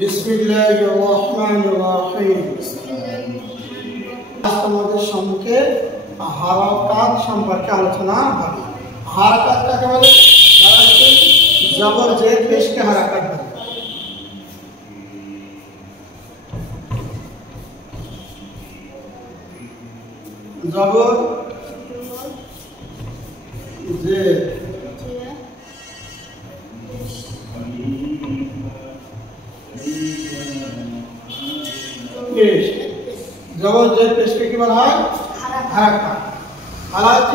বিসমিল্লাহির রহমানির রহিম। আজ তোমাদের সম্মুখে হারাকাত সম্পর্কে আলোচনা হবে। হারাকাত কাকে বলে? জবর জের পেশকে হারাকাত বলে। জবর জের পেশ, জবর জের পেশকে কি বলা হয়? হারাকাত। হারাকাত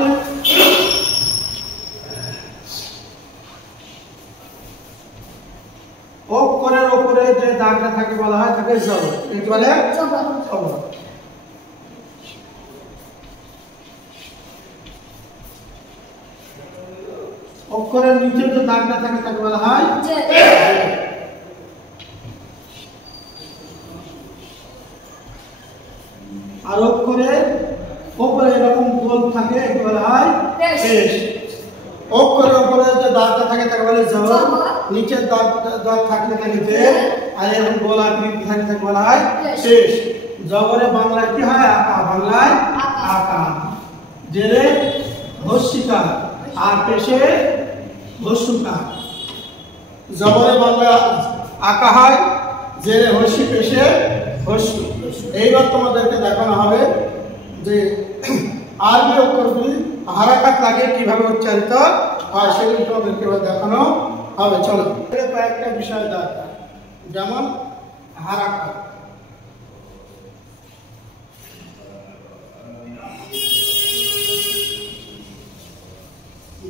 অক্ষরের উপরে যে দাগটা থাকে বলা হয় তাকে জবর। কি বলে? জবর। অক্ষরের নিচে যে দাগটা থাকে তাকে বলা হয় জের। আর অক্ষরের উপরে এরকম গোল থাকে একে বলা হয় পেশ। অক্ষরের উপরে যে দাগটা থাকে তাকে বলে জবর, নিচের দাগ থাকলে তাকে জের, আর এরকম গোল আকৃতি থাকে তাকে বলা হয় পেশ। জবরে বাংলায় কি হয়? আকা। বাংলায় আকা। জেরে হস্যিকার আর পেশে হস্যকার। জবরে বাংলা আকা হয়, জেরে হস্যি, পেশে হস্য। এইবার তোমাদেরকে দেখানো হবে যে আরবি অক্ষরগুলি হারাকাত লাগে কিভাবে উচ্চারিত হয়, সেগুলি তোমাদেরকে দেখানো হবে। চলো, কয়েকটা বিষয় দরকার, যেমন হারাকাত।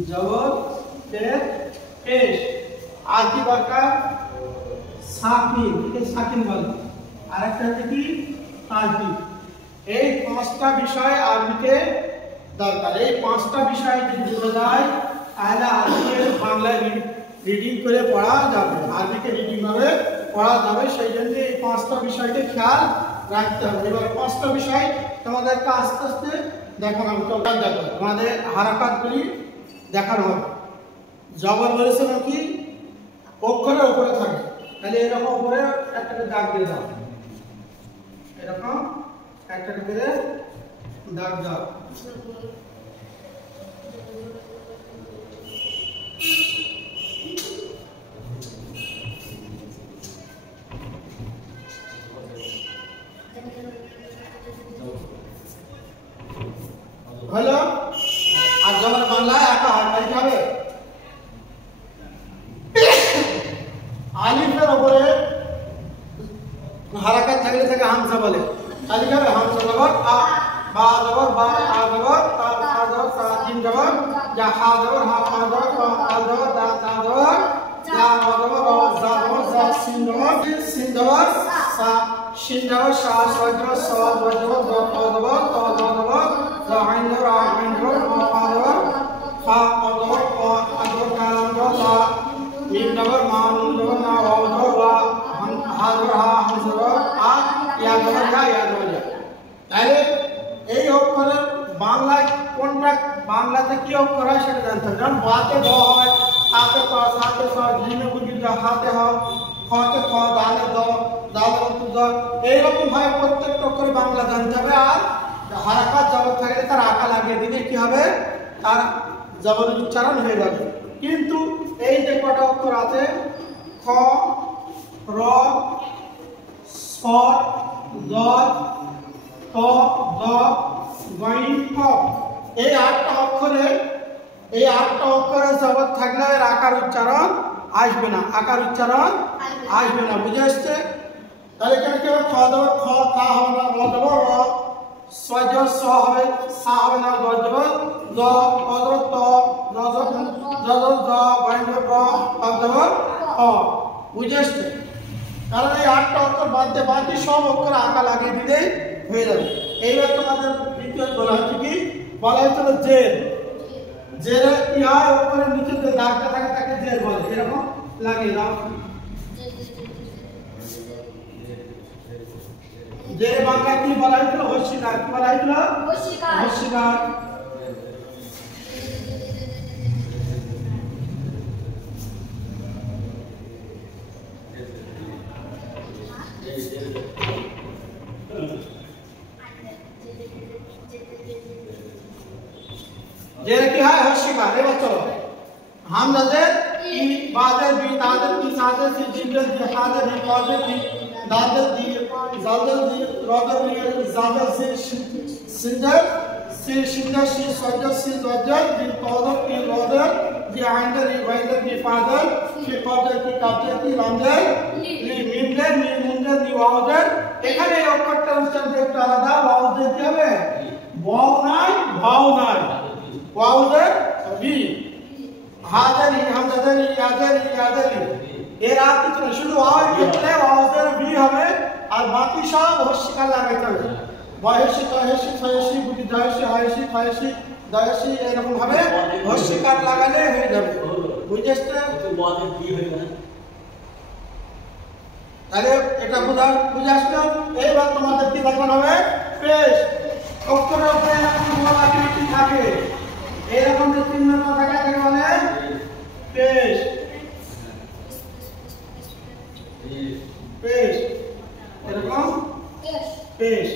জবর জের পেশ। আর কি দরকার? সাকিন, সাকিন বলে। আরেকটা হচ্ছে কি? তাজদিদ। এই পাঁচটা বিষয় আরবিতে দরকার। এই পাঁচটা বিষয় যদি বোঝা যায় তাহলে আরবিকে বাংলায় রিডিং করে পড়া যাবে, আরবিকে রিডিং ভাবে পড়া যাবে। সেই জন্য এই পাঁচটা বিষয়কে খেয়াল রাখতে হবে। এবার পাঁচটা বিষয় তোমাদেরকে আস্তে আস্তে দেখানো হবে। দেখো, তোমাদের হারাকাতগুলি দেখানো হবে। জবর বলেছে কি? অক্ষরের উপরে থাকে, তাহলে এরকম উপরে একটা দাগ দিয়ে দাও, এরকম একটা করে দাগ দাও। হলো। আর জবর বাংলায় একা হয়, তাই হবে। আলিফের উপরে হারাকাত থাকলে তাকে হামজা বলে। তাহলে কি হবে? হামজা জবর আ, বা জবর বা, আ জবর তা, তা জবর তা, জিম জবর যা, হা জবর হা, হা জবর তা, তা জবর দা, তা জবর যা, রা জবর র, জা জবর জা, সিন জবর সিন জবর সা, শিন জবর সা, সা জবর স, জ জবর জ, ত জবর ত, জ জবর জ, আইন জবর আ, আইন জবর ম, ফা জবর ফা, ক জবর ক, আ জবর কা, লাম জবর লা, মিম জবর মা, নুন জবর না, ওয়াও জবর ওয়া, হা জবর হা, হাম জবর আ, ইয়া জবর ইয়া, ইয়া জবর ইয়া। তাহলে এই অক্ষরের বাংলায় কোনটা, বাংলাতে কি অক্ষর হয় সেটা জানতে হবে। যেমন বাতে ব হয়, তাতে ত, সাতে স, জিমে বুঝি জ, হাতে হ, খতে খ, দালে দ, দালে অন্তু দ। এইরকম ভাবে প্রত্যেকটা অক্ষর বাংলা জানতে হবে। আর হারাকাত জবর থাকলে তার আকা লাগিয়ে দিলে কি হবে? তার জবরের উচ্চারণ হয়ে যাবে। কিন্তু এই যে কটা অক্ষর আছে, খ, র, স, জ, ত, জ, গইন, ক, এই আটটা অক্ষরের জবর থাকলে এর আকার উচ্চারণ আসবে না, আকার উচ্চারণ আসবে না। বুঝে আসছে? তাহলে এখানে কি হবে? খ দেবো খ, কা হবে না, র দেবো র, স দেবো স হবে, সা হবে না, জ দেবো জ, ত দেবো ত, জ দেবো জ, গইন দেবো গ, ক দেবো ক। বুঝে আসছে? কারণ এই আটটা অক্ষর বাদ দিয়ে বাকি সব অক্ষর আকা লাগিয়ে দিলেই হয়ে যাবে। এইবার তোমাদের দ্বিতীয় বলা হচ্ছে কি? বলা হচ্ছে জের। জেরে কি হয়? অক্ষরের নিচে যে দাগটা থাকে তাকে জের বলে। এরকম লাগিয়ে দাও। জের বাংলা কি বলা হয়েছিল? হস্যিকার। কি বলা হয়েছিল? হস্যিকার। হামজাদের ই বাদের বি তাদের কি সাদের সি জিন্দের জি হাদের হি কাদের বি দাদের দি জাদের দি রাদের বি জাদের সি সিন্দের সি সিন্দের সি সদের সি দদের দি কাদের কি রাদের দি আইন্দের ই বাইদের বি ফাদার সি কাদের কি কাদের কি রামদের লি মিমদের মি মুন্দের দি ওয়াওদের এখানে এই অক্ষরটা উচ্চারণ একটু আলাদা ওয়াওদের কি হবে ওয়াও নাই ভাও নাই ওয়াওদের বি হাজারি হামজাদারি ইয়াদারি ইয়াদারি এর আর কিছু না শুধু ওয়াও ক্ষেত্রে ওয়াওদের বি হবে আর বাকি সব হস্যিকার লাগাইতে হবে বয়সী তয়সী ছয়সী বুটি দয়সী হয়সী ফয়সী দয়সী এরকম ভাবে হস্যিকার লাগালে হয়ে যাবে বুঝেছতে ওয়াওদের বি হয়ে গেল তাহলে এটা বুঝে আসলো এইবার তোমাদের কি দেখানো হবে পেশ অক্ষরের উপরে এরকম বড় আকৃতি থাকে এরকম যে চিহ্ন থাকে তাকে বলে পেশ পেশ এরকম পেশ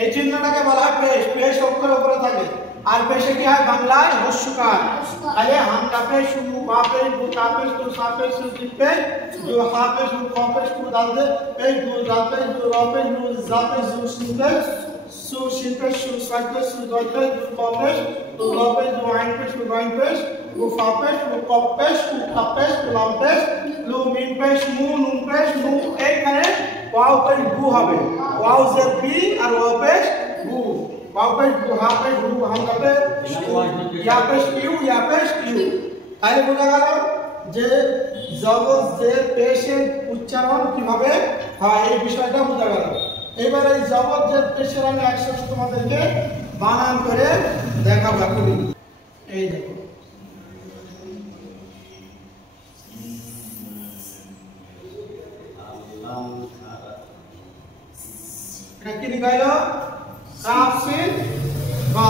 এই চিহ্নটাকে বলা হয় পেশ পেশ অক্ষরের উপরে থাকে আর পেশে কি হয় বাংলায় হস্যকার তাহলে হামজা পেশ শু বা পেশ বু তা পেশ তু সা পেশ সু জি পেশ জু হা পেশ হু খ পেশ কু দাল দে পেশ দু দাল পেশ দু র পেশ নু জা পেশ জু সিন পেশ সু সিন পেশ সু সা পেশ সু দ পেশ দু ক পেশ দু র পেশ দু আইন পেশ দু গাইন পেশ গু ফা পেশ গু ক পেশ কু খা পেশ কু লাম পেশ লু মিম পেশ মু নুন পেশ মু এইখানে ওয়াও পেশ গু হবে ওয়াও জের বি আর ওয়াও পেশ গু ওয়াও পেশ গু হা পেশ গু হামজা পেশ ইয়া পেশ ইউ তাহলে বোঝা গেল যে জবর জের পেশের উচ্চারণ কিভাবে হয় এই বিষয়টা বোঝা গেল এবার এই জবর জের পেশের আমি একসাথে তোমাদেরকে বানান করে দেখাবো এখন এই দেখো এটা কি লিখাইল কাফ সিন বা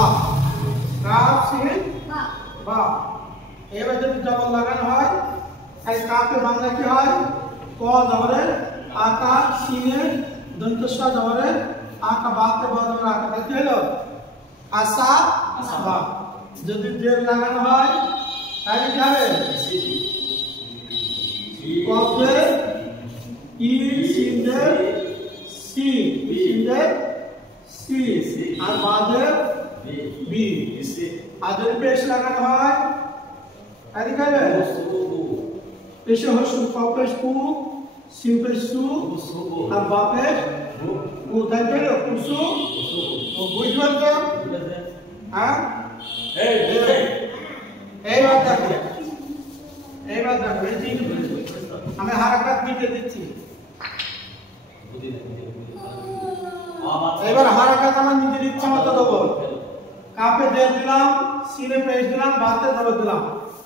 কাফ সিন বা এবার যদি জবর লাগানো হয় এই কাফে বাংলা কি হয় ক জবরে আকা সিনে দন্ত স জবরে আকা বাতে ব জবরে আকা কি হলো আসা বা যদি জের লাগানো হয় তাহলে কি হবে কফে ই সিনে সি সিনে সি আর বাদে বি আর যদি পেশ লাগানো হয় তাহলে কি হবে পেশ হসু কপেশ কু সিন পেশ সু আর বা পেশ ও তাহলে কি হলো কুসু ও বুঝবেন তো হ্যাঁ এইবার দেখো এই আমি হারাকাত মিটে দিচ্ছি এবার হারাকাত আমার নিজের ইচ্ছা মতো দেবো কাপে জের দিলাম সিনে পেশ দিলাম বাতে ধরে দিলাম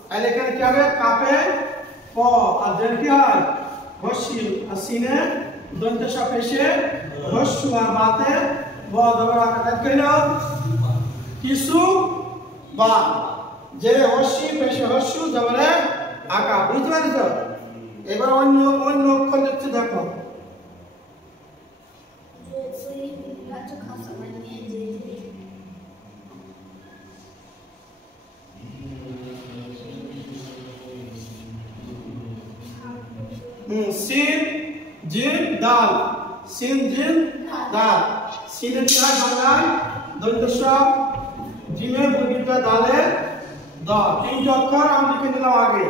তাহলে এখানে কি হবে কাপে ক আর জের কি হয় হস্যি আর সিনে দন্ত স পেশে হস্যু আর বাতে ব ধরে রাখা কইল কিছু বা যে হস্যি পেশে হস্যু ধরে আকা বুঝতে পারিস এবার অন্য অক্ষর লিখতে দেখো সিন জিন দাল সিন জিন দাল সিনে কি হয় বাংলায় দন্ত স জিমে বুগিটা দালে দ তিনটি অক্ষর আমি লিখে দিলাম আগে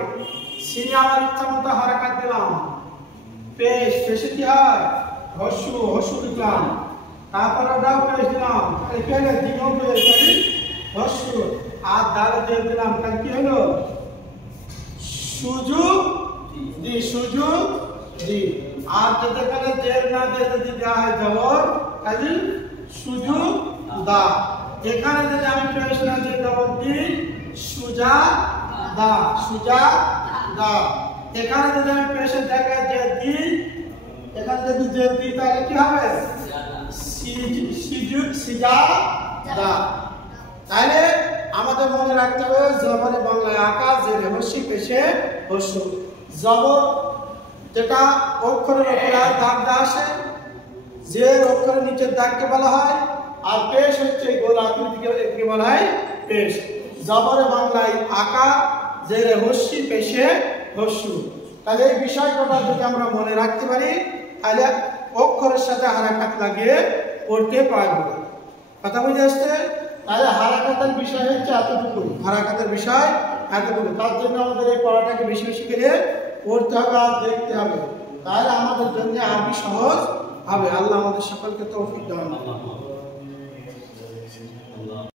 সিনে আমার ইচ্ছা মতো হারাকাত দিলাম পেশ পেশে কি হয় হস্যু লিখলাম তারপরে দাও পেশ দিলাম এখানে জিমও পেশ করি হস্যু আর দালে দিয়ে দিলাম তাহলে কি হলো সুযোগ দি আর যেখানে জের না দিয়ে যদি দেওয়া হয় জবর তাহলে সুযোগ দা এখানে যদি আমি পেশ না দিয়ে জবর দিই সুজা দা এখানে যদি আমি পেশের জায়গায় যে দিই এখানে যদি জেদ দিই তাহলে কি হবে সিজাদা। তাহলে আমাদের মনে রাখতে হবে জবরে বাংলায় আকা, জেরে হস্যি, পেশে হস্য। জবর যেটা অক্ষরের উপরে দাগ আসে, যে অক্ষরের নিচের দাগকে বলা হয়, আর পেশ হচ্ছে গোল আকৃতিকে একে বলা হয় পেশ। জবরে বাংলায় আকা, জেরে হস্যি, পেশে হস্য। তাহলে এই বিষয়টা যদি আমরা মনে রাখতে পারি তাহলে অক্ষরের সাথে হারাকাত লাগিয়ে পড়তে পারবো। কথা বুঝে আসছে? তাহলে হারাকাতের বিষয় হচ্ছে এতটুকু, হারাকাতের বিষয় এতটুকু। তার জন্য আমাদের এই পড়াটাকে বেশি বেশি করে পড়তে হবে আর দেখতে হবে, তাহলে আমাদের জন্য আরবি সহজ হবে। আল্লাহ আমাদের সকলকে তৌফিক দান।